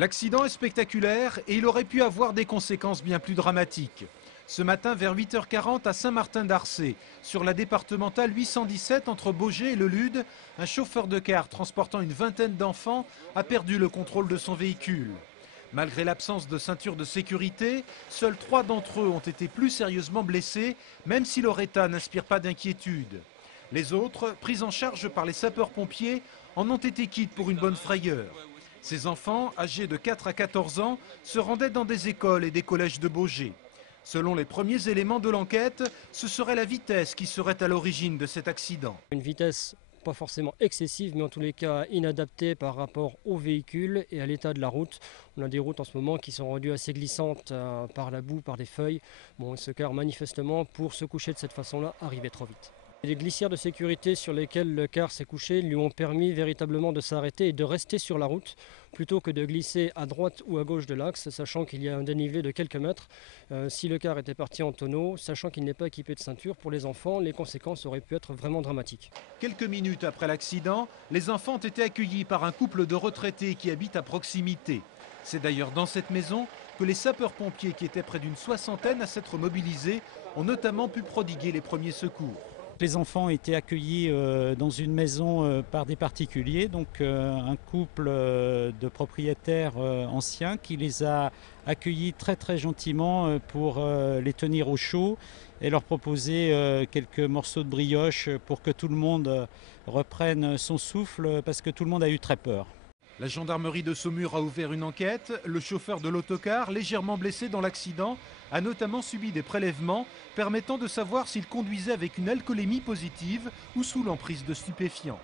L'accident est spectaculaire et il aurait pu avoir des conséquences bien plus dramatiques. Ce matin, vers 8h40 à Saint-Martin-d'Arcé, sur la départementale 817 entre Baugé et Le Lude, un chauffeur de car transportant une vingtaine d'enfants a perdu le contrôle de son véhicule. Malgré l'absence de ceinture de sécurité, seuls 3 d'entre eux ont été plus sérieusement blessés, même si leur état n'inspire pas d'inquiétude. Les autres, pris en charge par les sapeurs-pompiers, en ont été quittes pour une bonne frayeur. Ces enfants, âgés de 4 à 14 ans, se rendaient dans des écoles et des collèges de Baugé. Selon les premiers éléments de l'enquête, ce serait la vitesse qui serait à l'origine de cet accident. Une vitesse pas forcément excessive, mais en tous les cas inadaptée par rapport au véhicule et à l'état de la route. On a des routes en ce moment qui sont rendues assez glissantes par la boue, par des feuilles. Bon, ce car manifestement, pour se coucher de cette façon-là, arrivait trop vite. Les glissières de sécurité sur lesquelles le car s'est couché lui ont permis véritablement de s'arrêter et de rester sur la route plutôt que de glisser à droite ou à gauche de l'axe, sachant qu'il y a un dénivelé de quelques mètres. Si le car était parti en tonneau, sachant qu'il n'est pas équipé de ceinture, pour les enfants, les conséquences auraient pu être vraiment dramatiques. Quelques minutes après l'accident, les enfants ont été accueillis par un couple de retraités qui habitent à proximité. C'est d'ailleurs dans cette maison que les sapeurs-pompiers, qui étaient près d'une soixantaine à s'être mobilisés, ont notamment pu prodiguer les premiers secours. Les enfants étaient accueillis dans une maison par des particuliers, donc un couple de propriétaires anciens qui les a accueillis très gentiment pour les tenir au chaud et leur proposer quelques morceaux de brioche pour que tout le monde reprenne son souffle parce que tout le monde a eu très peur. La gendarmerie de Saumur a ouvert une enquête. Le chauffeur de l'autocar, légèrement blessé dans l'accident, a notamment subi des prélèvements permettant de savoir s'il conduisait avec une alcoolémie positive ou sous l'emprise de stupéfiants.